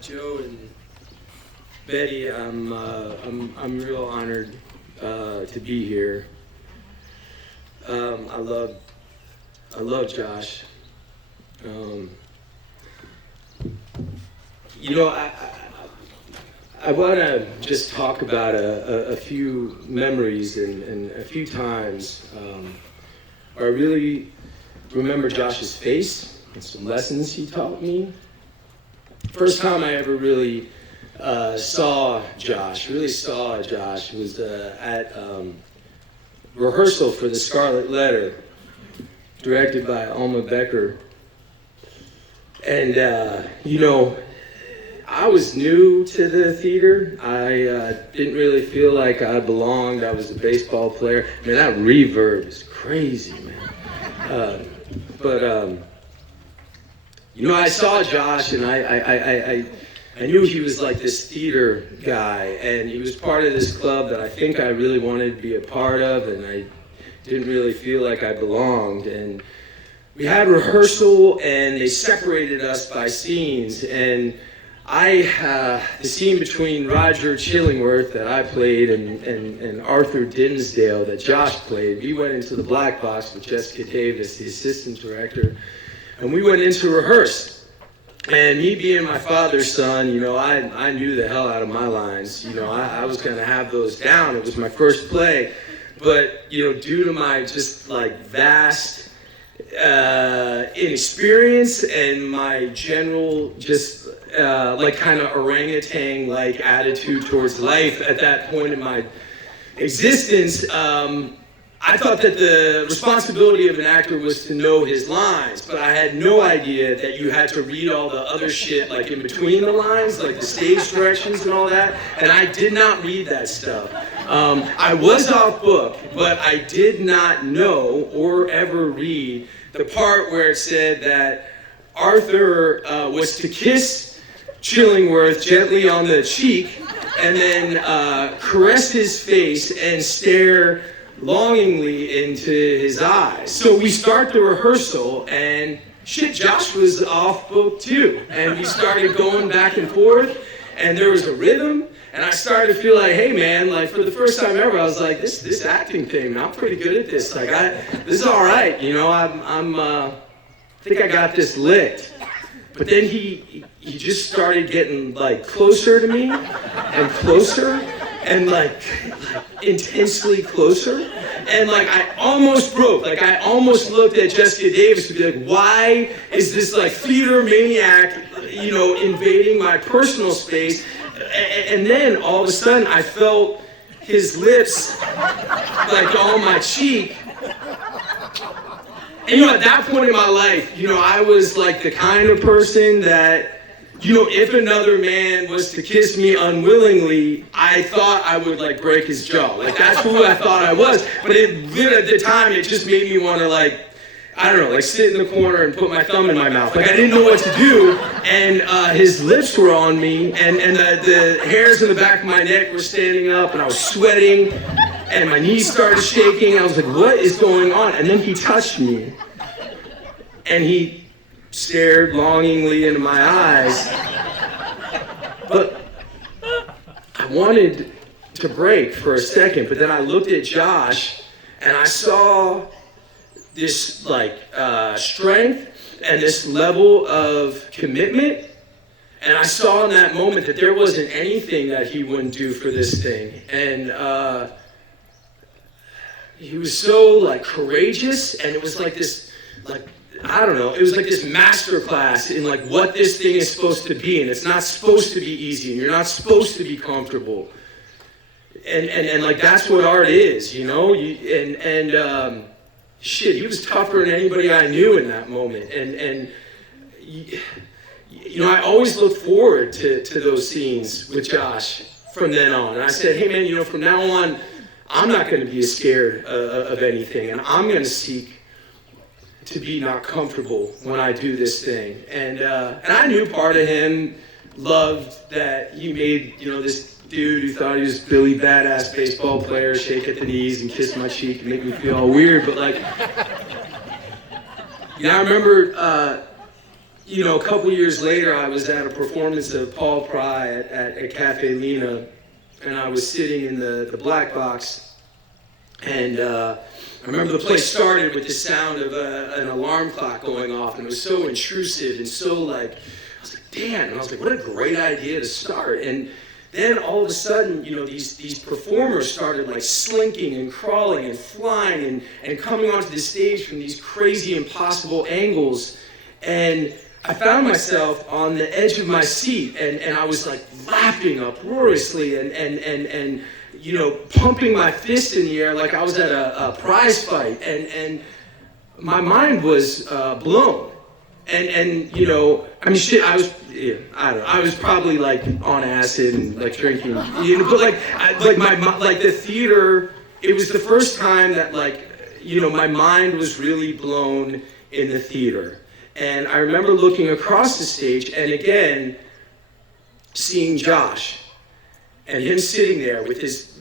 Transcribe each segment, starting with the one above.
Joe and Betty, I'm real honored to be here. I love Josh. You know, I want to just talk about a few memories and a few times where I really remember Josh's face and some lessons he taught me. First time I ever really saw Josh was at rehearsal for The Scarlet Letter, directed by Alma Becker. And, you know, I was new to the theater. I didn't really feel like I belonged. I was a baseball player. I mean, that reverb is crazy, man. You know, I saw Josh, and I knew he was like this theater guy, and he was part of this club that I think I really wanted to be a part of, and I didn't really feel like I belonged. And we had rehearsal, and they separated us by scenes, and the scene between Roger Chillingworth that I played and Arthur Dinsdale that Josh played, we went into the black box with Jessica Davis, the assistant director, and we went in to rehearse. And me being my father's son, you know, I knew the hell out of my lines. You know, I was going to have those down. It was my first play. But, you know, due to my just like vast inexperience and my general just like kind of orangutan-like attitude towards life at that point in my existence, I thought that the responsibility of an actor was to know his lines, but I had no idea that you had to read all the other shit like in between the lines, like the stage directions and all that, and I did not read that stuff. I was off book, but I did not know or ever read the part where it said that Arthur was to kiss Chillingworth gently on the cheek and then caress his face and stare longingly into his eyes. So we start the rehearsal, and shit, Josh was off book too. And we started going back and forth, and there was a rhythm, and I started to feel like, hey man, like for the first time ever, I was like, this acting thing, I'm pretty good at this. Like this is all right, you know. I think I got this licked. But then he just started getting like closer to me and closer. And like intensely closer, and like I almost broke. Like I almost looked at Jessica Davis to be like, why is this like theater maniac, you know, invading my personal space? And then all of a sudden I felt his lips like on my cheek. And you know, at that point in my life, you know, I was like the kind of person that, you know, if another man was to kiss me unwillingly, I thought I would like break his jaw. Like that's who I thought I was. But at the time, it just made me want to like, I don't know, like sit in the corner and put my thumb in my mouth. Like I didn't know what to do. And his lips were on me, and the hairs in the back of my neck were standing up, and I was sweating, and my knees started shaking. I was like, what is going on? And then he touched me, and he stared longingly into my eyes, but I wanted to break for a second. But then I looked at Josh, and I saw this like strength and this level of commitment, and I saw in that moment that there wasn't anything that he wouldn't do for this thing. And he was so like courageous, and it was like this like, I don't know, it was like this masterclass in like what this thing is supposed to be, and it's not supposed to be easy, and you're not supposed to be comfortable, and like that's what art is, you know. Shit, he was tougher than anybody I knew in that moment, and you know, I always looked forward to those scenes with Josh from then on, and I said, hey man, you know, from now on, I'm not going to be scared of anything, and I'm going to seek to be not comfortable when I do this thing. And I knew part of him loved that he made, you know, this dude who thought he was Billy Badass baseball player shake at the knees and kiss my cheek and make me feel all weird. But like, you know, I remember, a couple years later, I was at a performance of Paul Pry at Cafe Lena, and I was sitting in the black box, and I remember the play started with the sound of an alarm clock going off, and it was so intrusive and so like, I was like, damn, and I was like, what a great idea to start. And then all of a sudden, these performers started like slinking and crawling and flying and coming onto the stage from these crazy, impossible angles. And I found myself on the edge of my seat, and I was like laughing uproariously and pumping my fist in the air like I was at a prize fight. And my mind was blown. And shit, I was probably like on acid and like drinking, but like the theater, it was the first time that my mind was really blown in the theater. And I remember looking across the stage and again, seeing Josh and him sitting there with his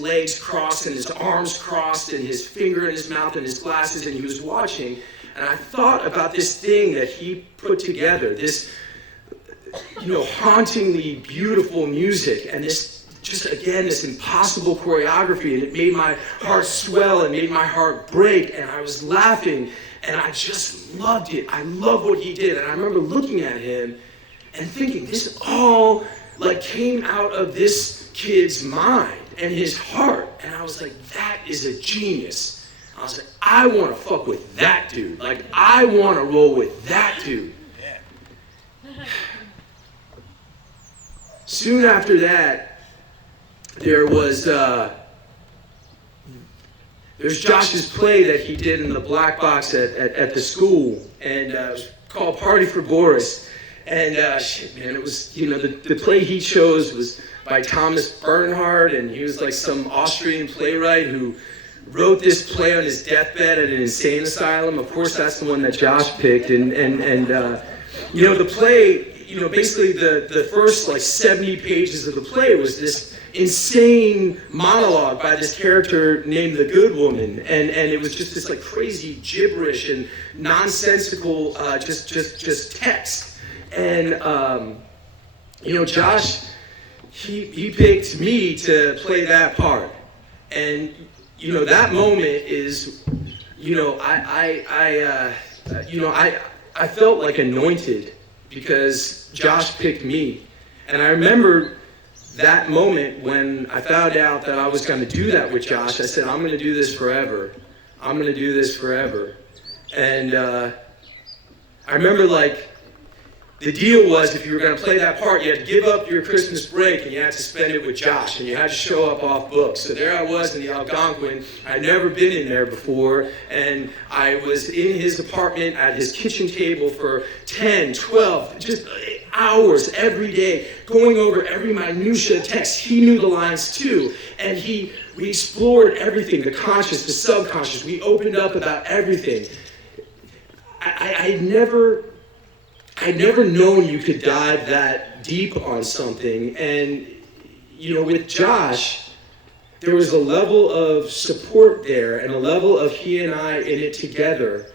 legs crossed and his arms crossed and his finger in his mouth and his glasses, and he was watching. And I thought about this thing that he put together, this, hauntingly beautiful music, and this, just again, this impossible choreography, and it made my heart swell and made my heart break, and I was laughing, and I just loved it. I love what he did, and I remember looking at him and thinking, this all, came out of this kid's mind and his heart, and I was like, that is a genius. I was like, I want to fuck with that dude. I want to roll with that dude. Yeah. Soon after that, there's Josh's play that he did in the black box at the school, and it was called Party for Boris. And it was, the play he chose was by Thomas Bernthal, and he was like some Austrian playwright who wrote this play on his deathbed at an insane asylum. Of course, that's the one that Josh picked. And the play, basically the first 70 pages of the play was this insane monologue by this character named the Good Woman. And it was just this crazy gibberish and nonsensical, just text. And, Josh, he picked me to play that part. And that moment is, I felt like anointed because Josh picked me. And I remember that moment when I found out that I was going to do that with Josh. I said, I'm going to do this forever. I'm going to do this forever. And I remember the deal was if you were going to play that part, you had to give up your Christmas break and you had to spend it with Josh, and you had to show up off book. So there I was in the Algonquin. I'd never been in there before, and I was in his apartment at his kitchen table for 10, 12, just hours every day, going over every minutia text. He knew the lines too, and we explored everything, the conscious, the subconscious. We opened up about everything. I'd never known you could dive that deep on something. And, with Josh, there was a level of support there and a level of he and I in it together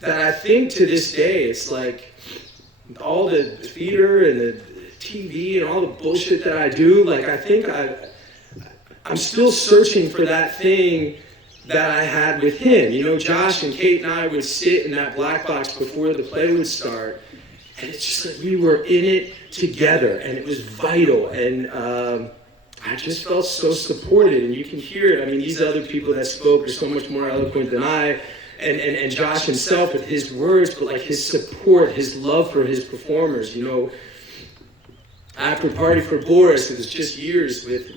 that I think to this day, it's all the theater and the TV and all the bullshit that I do, I think I'm still searching for that thing that I had with him. Josh and Kate and I would sit in that black box before the play would start, and it's just we were in it together, and it was vital, and I just felt so supported, and you can hear it. I mean, these other people that spoke are so much more eloquent than I, and Josh himself with his words, but his support, his love for his performers. After Party for Boris, it was just years with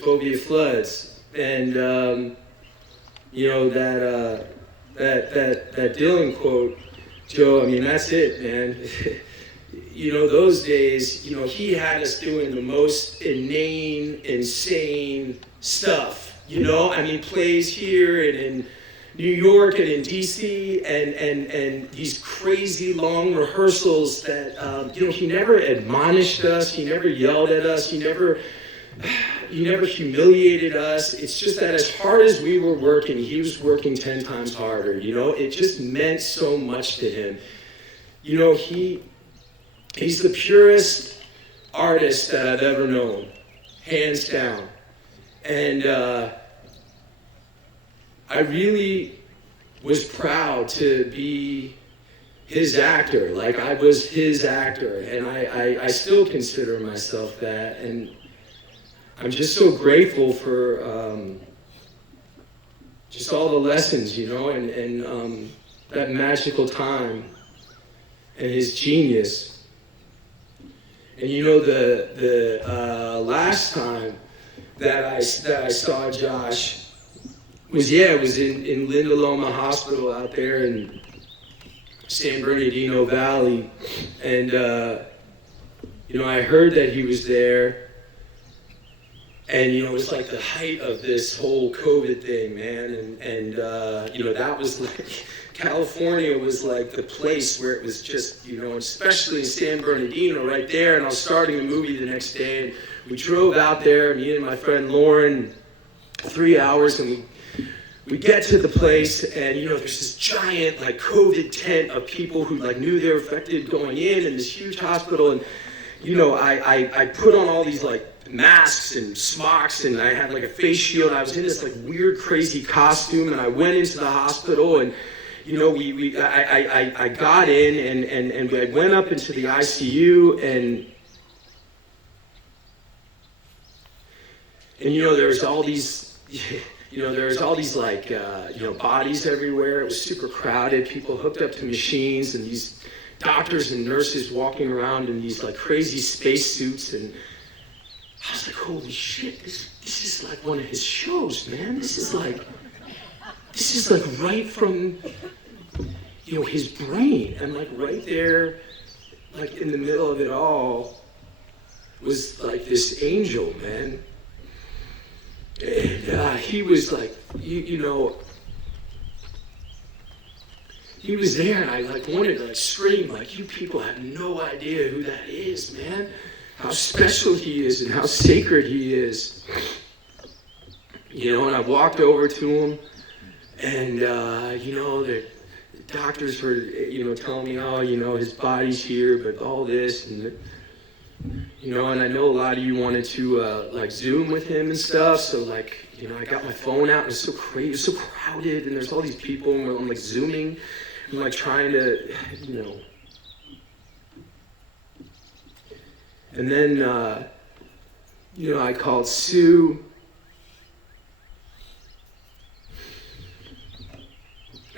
Phobia Floods, and that Dylan quote, Joe, I mean, that's it, man. Those days, he had us doing the most inane, insane stuff, I mean, plays here and in New York and in DC and these crazy long rehearsals that, he never admonished us, he never yelled at us, he never humiliated us. It's just that as hard as we were working, he was working 10 times harder, It just meant so much to him. You know, he's the purest artist that I've ever known, hands down. And I really was proud to be his actor. Like, I was his actor, and I still consider myself that. And I'm just so grateful for just all the lessons, you know, and that magical time and his genius. And you know, the last time that I saw Josh was in Linda Loma Hospital out there in San Bernardino Valley. And you know, I heard that he was there. And, you know, it was like the height of this whole COVID thing, man. And you know, that was like, California was like the place where it was just, you know, especially in San Bernardino right there. And I was starting a movie the next day. And we drove out there, me and my friend Lauren, 3 hours. And we get to the place, and, you know, there's this giant, like, COVID tent of people who, like, knew they were affected going in this huge hospital. And, you know, I put on all these, like, masks and smocks, and I had like a face shield. I was in this like weird, crazy costume, and I went into the hospital, and you know, I got in, and I went up into the ICU, and you know, there's all these, you know, there's all these like you know, bodies everywhere. It was super crowded. People hooked up to machines, and these doctors and nurses walking around in these like crazy space suits. And I was like, holy shit, this is like one of his shows, man. This is like right from, you know, his brain. And like right there, like in the middle of it all, was like this angel, man. And he was like, you know, he was there, and I like wanted to like scream, like, you people have no idea who that is, man. How special he is and how sacred he is. You know, and I walked over to him, and you know, the doctors were, you know, telling me, oh, you know, his body's here, but all this, and you know, and I know a lot of you wanted to like Zoom with him and stuff, so like, you know, I got my phone out, and it's so crazy, it was so crowded, and there's all these people, and I'm like Zooming, I'm like trying to, you know. And then, you know, I called Sue,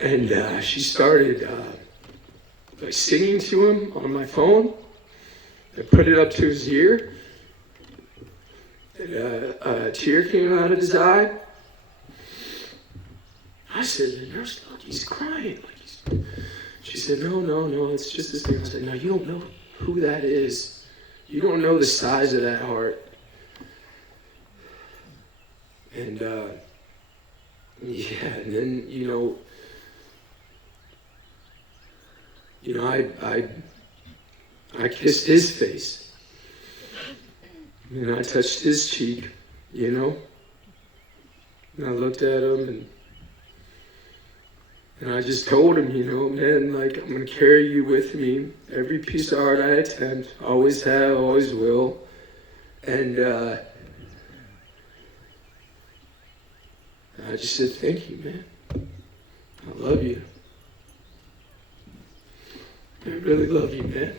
and she started like singing to him on my phone. I put it up to his ear, and a tear came out of his eye. I said, the nurse, look, he's crying. Like she said, no, it's just his thing. I said, no, you don't know who that is. You don't know the size of that heart. And yeah, and then, you know, I kissed his face, and I touched his cheek, you know, and I looked at him, and I just told him, you know, man, like, I'm gonna carry you with me. Every piece of art I attempt, always have, always will. And I just said, thank you, man. I love you. I really love you, man.